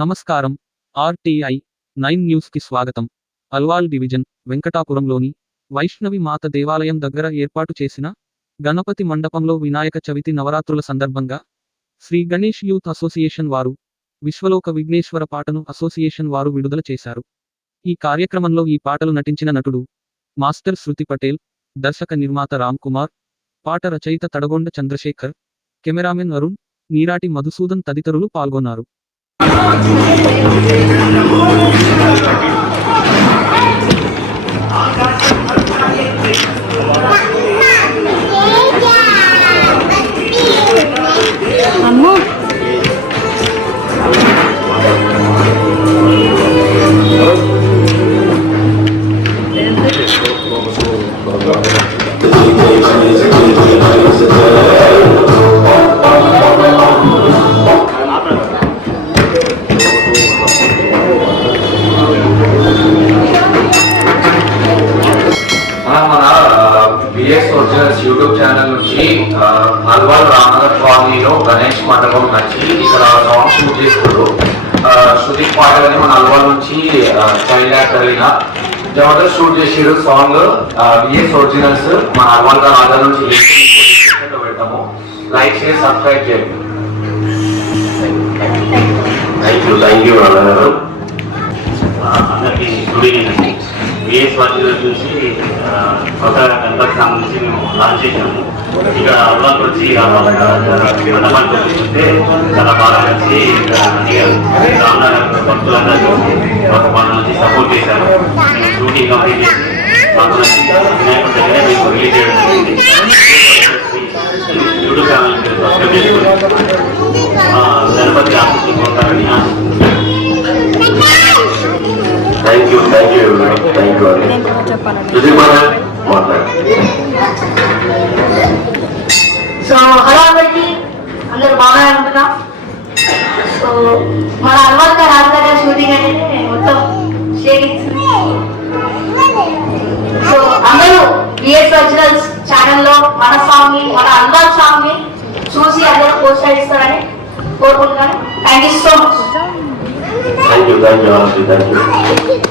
నమస్కారం. RTI nine న్యూస్కి స్వాగతం. అల్వాల్ డివిజన్ వెంకటాపురంలోని వైష్ణవి మాత దేవాలయం దగ్గర ఏర్పాటు చేసిన గణపతి మండపంలో వినాయక చవితి నవరాత్రుల సందర్భంగా శ్రీ గణేష్ యూత్ అసోసియేషన్ వారు విశ్వలోక విఘ్నేశ్వర పాటను అసోసియేషన్ వారు విడుదల చేశారు. ఈ కార్యక్రమంలో ఈ పాటలు నటించిన నటుడు మాస్టర్ శృతి పటేల్ దర్శక నిర్మాత రామ్ కుమార్ పాట రచయిత తడగొండ చంద్రశేఖర్ కెమెరామెన్ అరుణ్ నీరాటి మధుసూదన్ తదితరులు పాల్గొన్నారు. అమ్మో మనం ఒరిజినల్స్ యూట్యూబ్ ఛానల్ నుంచి అల్వాల్ రామనగర్ కాలనీలో గణేష్ మండపం నచ్చి ఇక్కడ సాంగ్ షూట్ చేస్తారు ఆ, శృతి పాటలని మన అల్వాల్ నుంచి చైల్డ్ యాక్టర్ అయిన జబర్దస్త్ షూట్ చేసారు సాంగ్ బిఎస్ ఒరిజినల్స్ మన అల్వాల్ రాజా నుంచి పెడతాము. లైక్ చేసి సబ్స్క్రైబ్ చేయండి. థ్యాంక్ యూ థ్యాంక్ యూ అందరికీ గుడ్ ఈవినింగ్ అండి. విఎస్ వాటిలో చూసి ఆ, కొత్త గణపతి సంబంధించి మేము లాంచ్ చేసాము ఇక అల్వాకి వచ్చి మండపానికి చూస్తే చాలా బాగా నచ్చి రామ్నగర్ భక్తులందరూ చూసి ఒక మన నుంచి సపోర్ట్ చేశారు. షూటింగ్ కంప్లీట్ చేసి మాకు నచ్చి వినాయకుడి దగ్గర మేము రిలీజ్ చేయడం జరిగింది. Thank you thank you thank you అండి సో హలో అందరికి. అందరు బాగానే ఉంటున్నా? సో మన అల్వాల్ రాజధాని షూటింగ్ అంటే మొత్తం షేడింగ్స్ సో అందరూ బిఎస్ ఒరిజినల్స్ ఛానల్లో మన సాంగ్ని మన అల్వాల్ సాంగ్ని చూసి అందరూ పోస్ట్ ఇస్తారని కోరుకుంటున్నాను thank you so much thank you thank you thank you